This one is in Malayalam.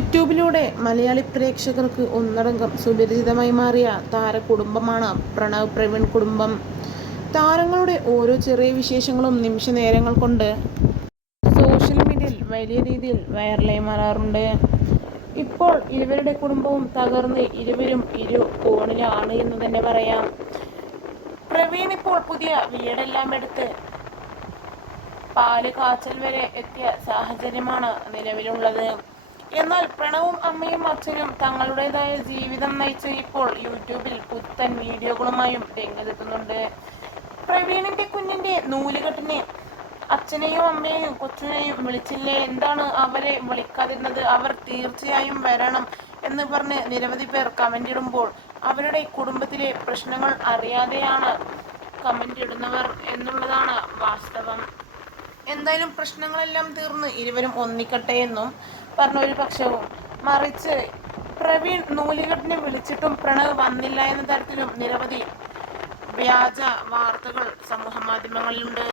യൂട്യൂബിലൂടെ മലയാളി പ്രേക്ഷകർക്ക് ഒന്നടങ്കം സുപരിചിതമായി മാറിയ താരകുടുംബമാണ് പ്രണവ് പ്രവീൺ കുടുംബം. താരങ്ങളുടെ ഓരോ ചെറിയ വിശേഷങ്ങളും നിമിഷ നേരങ്ങൾ കൊണ്ട് സോഷ്യൽ മീഡിയയിൽ വലിയ രീതിയിൽ വൈറലായി മാറാറുണ്ട്. ഇപ്പോൾ ഇരുവരുടെ കുടുംബവും തകർന്ന് ഇരുവരും ഇരു കോണിലാണ് എന്ന് തന്നെ പറയാം. പ്രവീൺ ഇപ്പോൾ പുതിയ വീടെല്ലാം എടുത്ത് പാല് കാച്ചൽ വരെ എത്തിയ സാഹചര്യമാണ് നിലവിലുള്ളത്. എന്നാൽ പ്രണവും അമ്മയും അച്ഛനും തങ്ങളുടേതായ ജീവിതം നയിച്ച് ഇപ്പോൾ യൂട്യൂബിൽ പുത്തൻ വീഡിയോകളുമായും രംഗത്തെത്തുന്നുണ്ട്. പ്രവീണിന്റെ കുഞ്ഞിന്റെ നൂലുകെട്ടിന് അച്ഛനെയും അമ്മയെയും കൊച്ചിനെയും വിളിച്ചില്ലേ, എന്താണ് അവരെ വിളിക്കാതിരുന്നത്, അവർ തീർച്ചയായും വരണം എന്ന് പറഞ്ഞ് നിരവധി പേർ കമന്റ് ഇടുമ്പോൾ അവരുടെ കുടുംബത്തിലെ പ്രശ്നങ്ങൾ അറിയാതെയാണ് കമന്റ് ഇടുന്നവർ എന്നുള്ളതാണ് വാസ്തവം. എന്തായാലും പ്രശ്നങ്ങളെല്ലാം തീർന്ന് ഇരുവരും ഒന്നിക്കട്ടെ എന്നും പറഞ്ഞ ഒരു പക്ഷവും, മറിച്ച് പ്രവീൺ നൂലുകെട്ടിനെ വിളിച്ചിട്ടും പ്രണവ് വന്നില്ല എന്ന തരത്തിലും നിരവധി വ്യാജ വാർത്തകൾ സമൂഹ മാധ്യമങ്ങളിലുണ്ട്.